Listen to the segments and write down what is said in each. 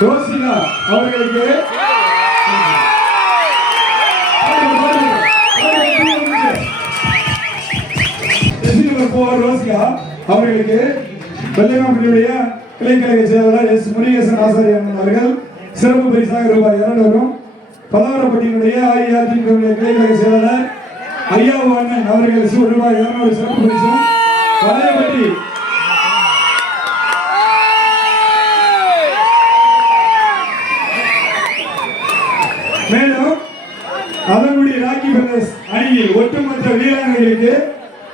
Rosina அவர்களுக்கு. ரோசிகா அவர்களுக்கு வெள்ளைமாமணியுடைய கிளைக்கழக செயலாளர் எஸ் முருகேசன் ஆசாரியன் அவர்கள் சிறப்பு பரிசாக ரூபாய் இருநூறும் பலவரப்பட்டியினுடைய அஇஅதிமுக கிளைக்கழக செயலாளர் ஐயா அண்ணன் அவர்கள் ரூபாய் இருநூறு சிறப்பு பரிசும் வளையப்பட்டி மேலும் அதனுடைய ராக்கி பிரதர்ஸ் அணியில் ஒட்டுமொத்த வீராங்கனைகளுக்கு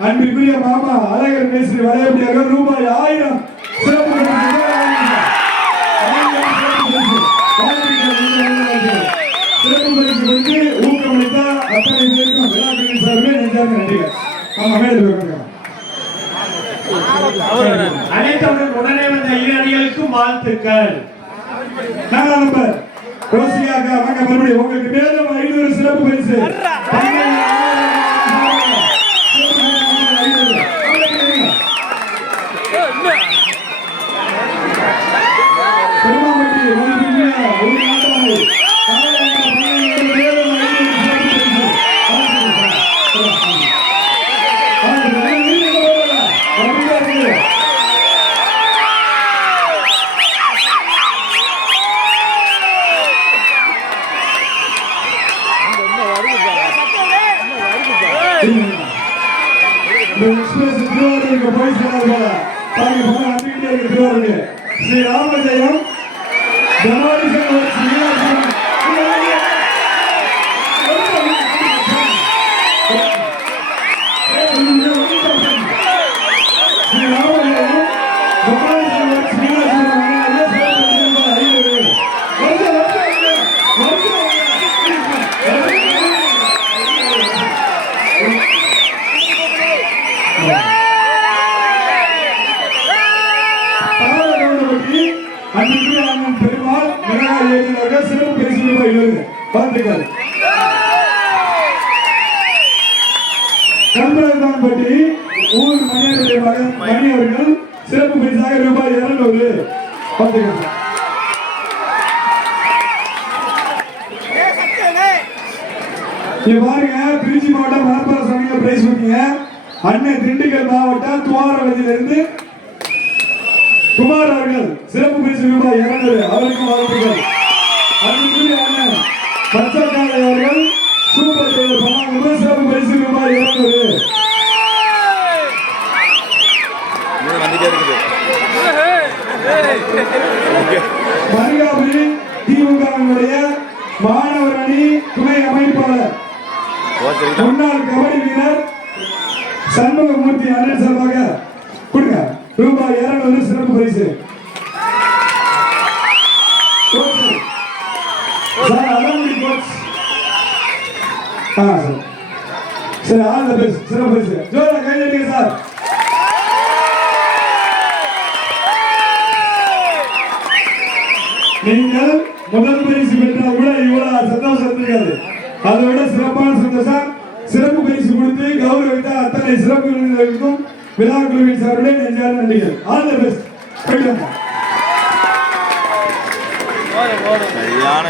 அன்பிற்குரிய மாமா அழகர் மேஸ்திரி வளையப்படியாக ரூபாய் ஆயிரம் சிறப்பு சிறப்பு பரிசு. வாழ்த்துக்கள், கொடுத்து ஊக்கமளித்த அத்தனை பேருக்கும் விழாக்களின் சார்பில் நெஞ்சார்ந்த நன்றிகள் ஆமா மேலே உடனே வந்த இரு வாழ்த்துக்கள் நம்பர் ரோசியாக வாங்க மறுபடியும் உங்களுக்கு மேலும் சிறப்பு பரிசு பெருமாம்பட்டி இந்த எக்ஸ்பிரஸ் திருவாரூருக்கு போய் சொன்னது பாருங்க பணம் இருக்கு திருவாரூருக்கு ஸ்ரீ ராமஜெயம் பெருமாள் மிளகாய் ஏற்றினர்கள் சிறப்பு பரிசு ரூபாய் இருபது வாழ்த்துக்கள் கல்பரந்தான்பட்டி ஊர் மணியருடைய மகன் மணி அவர்கள் சிறப்பு பரிசாக ரூபாய் இருநூறு வாழ்த்துக்கள் இங்க பாருங்க திருச்சி மாவட்டம் மலப்புற சமையல் பிரைஸ் கொடுத்தீங்க. அண்ணன் திண்டுக்கல் மாவட்டம் துவாரவதியில இருந்து குமார் அவர்கள் சிறப்பு பரிசு ரூபாய் இருநூறு அவருக்கு வாழ்த்துக்கள். அன்புக்குரிய அண்ணன் பச்சைக்காலை அவர்கள் சூப்பர் டெய்லர் பரிசு ரூபாய் திமுகவினுடைய மாணவர் அணி துணை அமைப்பாளர். முன்னாள் கபடி வீரர் சண்முகமூர்த்தி அண்ணன் சார்பாக கொடுங்க. ரூபாய் இருநூறு சிறப்பு பரிசு. ஆ சார் சரி ஆல் த பெஸ்ட் சிறப்பு ஜோரா கை தட்டுங்க சார். நீங்கள் முதல் பரிசு பெற்றால் கூட இவ்வளவு சந்தோஷம் இருக்காது. அதை விட சிறப்பான சந்தோஷம் சிறப்பு பரிசு கொடுத்து கௌரவித்த அத்தனை சிறப்பு விழா குழுவின் சார்பில் நன்றிகள். ஆல் பெஸ்ட் போயிட்டு சரியான